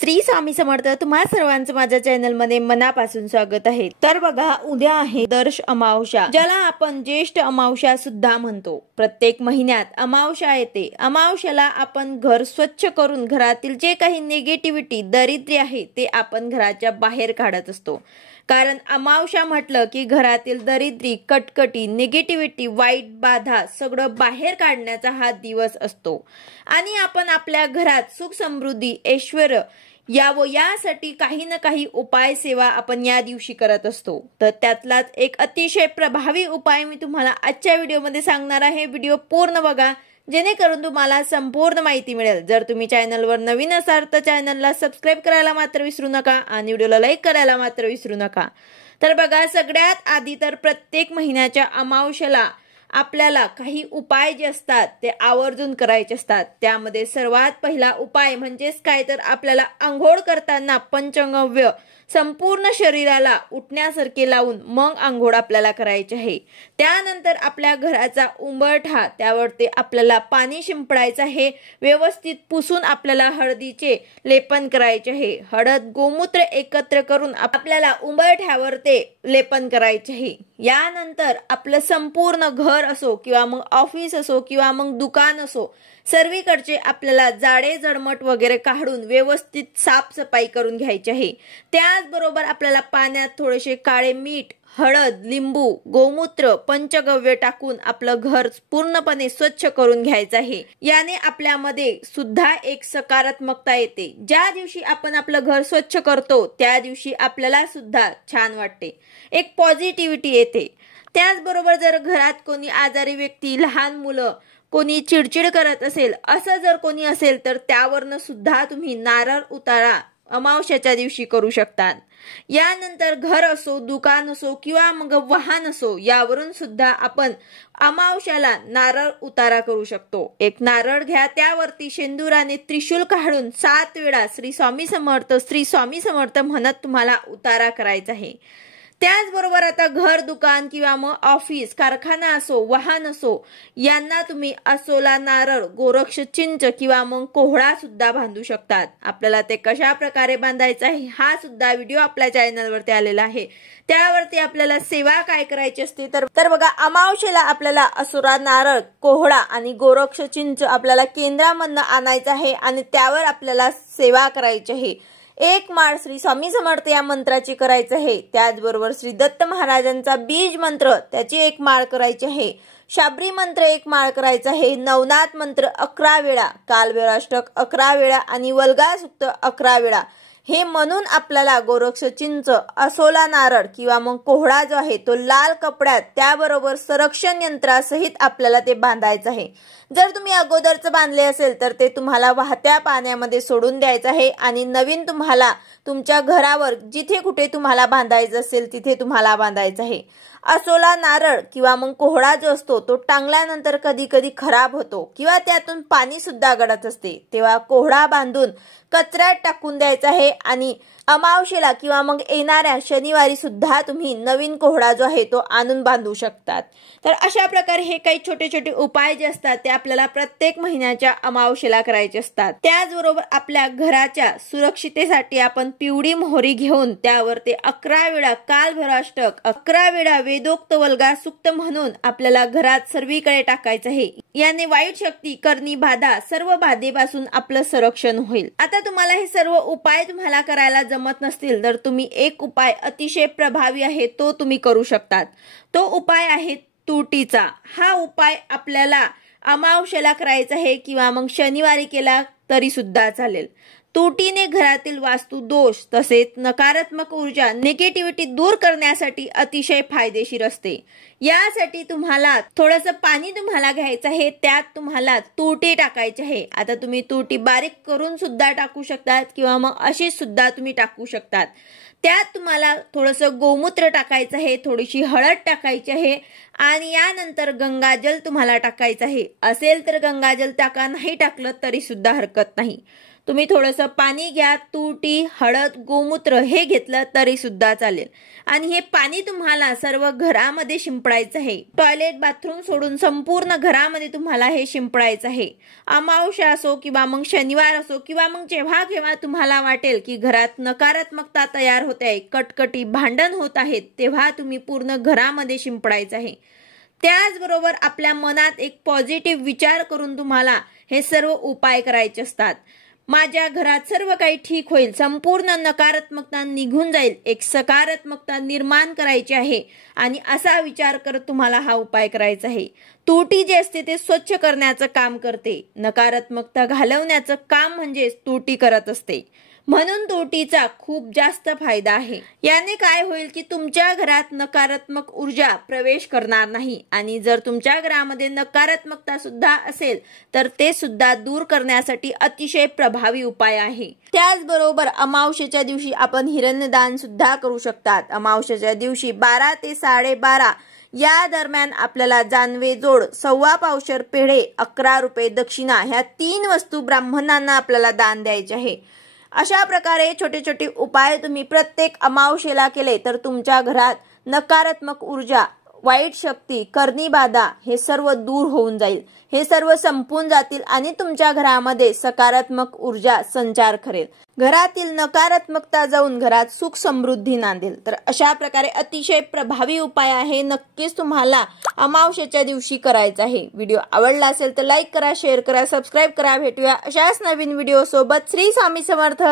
श्री स्वामी समर्थ। तुम्हा सर्वांचं माझ्या चॅनल मध्ये मनापासून स्वागत आहे। तर बघा, उद्या आहे दर्श अमावस्या, ज्याला आपण ज्येष्ठ अमावस्या सुद्धा म्हणतो। प्रत्येक महिन्यात अमावस्या येते। अमावस्याला आपण घर स्वच्छ करून घरातील जे काही निगेटिव्हिटी दारिद्र्य आहे ते आपण घराच्या बाहेर काढत असतो। कारण अमावस्या म्हटलं की घरातील दारिद्र्य, कटकटी, निगेटिव्हिटी, वाईट बाधा सगळं बाहेर काढण्याचा हा दिवस असतो आणि आपण आपल्या घरात सुख समृद्धी ऐश्वर्य यासाठी काही ना काही उपाय सेवा आपण या दिवशी करत असतो। तर त्यातलाच एक अतिशय प्रभावी उपाय मी तुम्हाला आजच्या व्हिडिओमध्ये सांगणार आहे। व्हिडिओ पूर्ण बघा जेणेकरून तुम्हाला संपूर्ण माहिती मिळेल। जर तुम्ही चॅनलवर नवीन असाल तर चॅनलला सबस्क्राइब करायला मात्र विसरू नका आणि व्हिडिओला लाईक करायला मात्र विसरू नका। तर बघा, सगळ्यात आधी तर प्रत्येक महिन्याच्या अमावस्येला आपल्याला काही उपाय जे असतात ते आवर्जून करायचे असतात। त्यामध्ये सर्वात पहिला उपाय म्हणजेच काय तर आपल्याला आंघोळ करताना पंचगव्य संपूर्ण शरीराला उठण्यासारखे लावून मग आंघोळ आपल्याला करायची आहे। त्यानंतर आपल्या घराचा उंबरठा त्यावरती आपल्याला पाणी शिंपडायचं आहे। व्यवस्थित पुसून आपल्याला हळदीचे लेपन करायचे आहे। हळद गोमूत्र एकत्र करून आपल्याला उंबरठ्यावर ते लेपन करायचे आहे। यानंतर आपलं संपूर्ण घर असो किंवा मग ऑफिस असो किंवा मग दुकान असो, सर्वीकडचे आपल्याला जाडे जडमट वगैरे काढून व्यवस्थित साफसफाई करून घ्यायची आहे। त्याचबरोबर आपल्याला पाण्यात थोडेसे काळे मीठ, हळद, लिंबू, गोमूत्र, पंचगव्य टाकून आपलं घर पूर्णपणे स्वच्छ करून घ्यायचं आहे। याने आपल्यामध्ये सुद्धा एक सकारात्मकता येते। ज्या दिवशी आपण आपलं घर स्वच्छ करतो त्या दिवशी आपल्याला सुद्धा छान वाटते, एक पॉझिटिव्हिटी येते। त्याचबरोबर जर घरात कोणी आजारी व्यक्ती, लहान मुलं, कोणी चिडचिड करत असेल, असं जर कोणी असेल तर त्यावरनं सुद्धा तुम्ही नारळ उतारा अमावस्याच्या दिवशी करू शकता। यानंतर घर असो, दुकान असो किंवा मग वाहन असो, यावरून सुद्धा आपण अमावस्याला नारळ उतारा करू शकतो। एक नारळ घ्या, त्यावरती शेंदुराने त्रिशूल काढून 7 वेळा श्री स्वामी समर्थ, श्री स्वामी समर्थ म्हणत तुम्हाला उतारा करायचा आहे। त्याचबरोबर आता घर, दुकान किंवा मग ऑफिस, कारखाना असो, वाहन असो, यांना तुम्ही असोला नारळ, गोरक्ष चिंच किंवा मग कोहळा सुद्धा बांधू शकतात। आपल्याला ते कशा प्रकारे बांधायचं आहे हा सुद्धा व्हिडिओ आपल्या चॅनलवरती आलेला आहे। त्यावरती आपल्याला सेवा काय करायची असते तर बघा, अमावस्येला आपल्याला असोला नारळ, कोहळा आणि गोरक्ष चिंच आपल्याला केंद्रामधनं आणायचं आहे आणि त्यावर आपल्याला सेवा करायची आहे। एक माळ श्री स्वामी समर्थ या मंत्राची करायचं आहे। त्याचबरोबर श्री दत्त महाराजांचा बीज मंत्र त्याची एक माळ करायची आहे। शाबरी मंत्र एक माळ करायचा आहे। नवनाथ मंत्र 11 वेळा, कालभैरवाष्टक 11 वेळा आणि वल्गा सुक्त 11 वेळा हे म्हणून आपल्याला गोरक्ष चिंच, असोला नारळ किंवा मग कोहळा जो आहे तो लाल कपड्यात त्याबरोबर संरक्षण यंत्रासहित आपल्याला ते बांधायचं आहे। जर तुम्ही अगोदरच बांधले असेल तर ते तुम्हाला वाहत्या पाण्यामध्ये सोडून द्यायचं आहे आणि नवीन तुम्हाला तुमच्या घरावर जिथे कुठे तुम्हाला बांधायचं असेल तिथे तुम्हाला बांधायचं आहे। असोला नारळ किंवा मग कोहळा जो असतो तो टांगल्यानंतर कधी कधी खराब होतो किंवा त्यातून पाणी सुद्धा गळत असते, तेव्हा कोहळा बांधून कचऱ्यात टाकून द्यायचा आहे आणि अमावस्येला किंवा मग येणाऱ्या शनिवारी सुद्धा तुम्ही नवीन कोहळा जो आहे तो आणून बांधू शकतात। तर अशा प्रकारे हे काही छोटे छोटे उपाय जे असतात ते आपल्याला प्रत्येक महिन्याच्या अमावस्येला करायचे असतात। त्याचबरोबर आपल्या घराच्या सुरक्षितेसाठी आपण पिवळी मोहरी घेऊन त्यावर ते 11 वेळा कालभैरवाष्टक, 11 वेळा वेदोक्त वल्गा सुक्त म्हणून आपल्याला घरात सर्वीकडे टाकायचं आहे। याने वाईट शक्ती, करणी बाधा, सर्व बाधेपासून आपलं संरक्षण होईल। आता तुम्हाला हे सर्व उपाय तुम्हाला करायला जमत नसतील तर तुम्ही एक उपाय अतिशय प्रभावी आहे तो तुम्ही करू शकतात। तो उपाय आहे तुटीचा। हा उपाय आपल्याला अमावस्येला करायचा आहे किंवा मग शनिवारी केला तरी सुद्धा चालेल। तुटीने घरातील वास्तु दोष तसेच नकारात्मक ऊर्जा, निगेटिव्हिटी दूर करण्यासाठी अतिशय फायदेशीर असते। यासाठी तुम्हाला थोडंसं पाणी तुम्हाला घ्यायचं आहे, त्यात तुम्हाला तुटी टाकायची आहे। आता तुम्ही तुटी बारीक करून सुद्धा टाकू शकतात किंवा मग अशी सुद्धा तुम्ही टाकू शकतात। त्यात तुम्हाला थोडंसं गोमूत्र टाकायचं आहे, थोडीशी हळद टाकायची आहे आणि यानंतर गंगाजल तुम्हाला टाकायचं आहे। असेल तर गंगाजल टाका, नाही टाकलं तरी सुद्धा हरकत नाही। तुम्ही थोडंसं पाणी घ्या, तुरटी, हळद, गोमूत्र हे घेतलं तरी सुद्धा चालेल आणि हे पाणी तुम्हाला सर्व घरामध्ये शिंपडायचं आहे. टॉयलेट, बाथरूम सोडून संपूर्ण घरामध्ये तुम्हाला हे शिंपडायचं आहे. अमावस्या असो किंवा मग शनिवार असो किंवा मग जेव्हा केव्हा तुम्हाला वाटेल की घरात नकारात्मकता तयार होते आहे, कटकटी, भांडण होत आहेत, तेव्हा तुम्ही पूर्ण घरामध्ये शिंपडायचं आहे. त्याचबरोबर आपल्या मनात एक पॉझिटिव्ह विचार करून तुम्हाला हे सर्व उपाय करायचे असतात. माझ्या घरात सर्व काही ठीक होईल, संपूर्ण नकारात्मकता निघून जाईल, एक सकारात्मकता निर्माण करायची आहे आणि असा विचार करत तुम्हाला हा उपाय करायचा आहे. तुरटी जे असते ते स्वच्छ करण्याचं काम करते. नकारात्मकता घालवण्याचं काम म्हणजे तुरटी करत असते. म्हणून तुरटीचा खूप जास्त फायदा आहे. याने काय होईल की तुमच्या घरात नकारात्मक ऊर्जा प्रवेश करणार नाही आणि जर तुमच्या घरामध्ये नकारात्मकता सुद्धा असेल तर ते सुद्धा दूर करण्यासाठी अतिशय प्रभावी उपाय आहे. त्याचबरोबर अमावस्येच्या दिवशी आपण हिरण्यदान सुद्धा करू शकतात. अमावस्येच्या दिवशी 12 ते 12:30 या दरम्यान आपल्याला जानवे जोड, 1.25 पावशेर पेढे, 11 रुपये दक्षिणा ह्या 3 वस्तू ब्राह्मणांना आपल्याला दान द्यायचे आहे. अशा प्रकारे छोटे छोटे उपाय तुम्ही प्रत्येक अमावस्येला केले तर तुमच्या घरात नकारात्मक ऊर्जा, वाईट शक्ती, करणी बाधा हे सर्व दूर होऊन जाईल. हे सर्व संपून जातील आणि तुमच्या घरामध्ये सकारात्मक ऊर्जा संचार करेल. घरातील नकारात्मकता जाऊन घरात सुख समृद्धी नांदेल. तर अशा प्रकारे अतिशय प्रभावी उपाय आहे. नक्कीच तुम्हाला अमावस्येच्या दिवशी करायचा आहे. व्हिडिओ आवडला असेल तर लाईक करा, शेअर करा, सबस्क्राईब करा. भेटूया अशाच नवीन व्हिडिओ सोबत. श्री स्वामी समर्थ.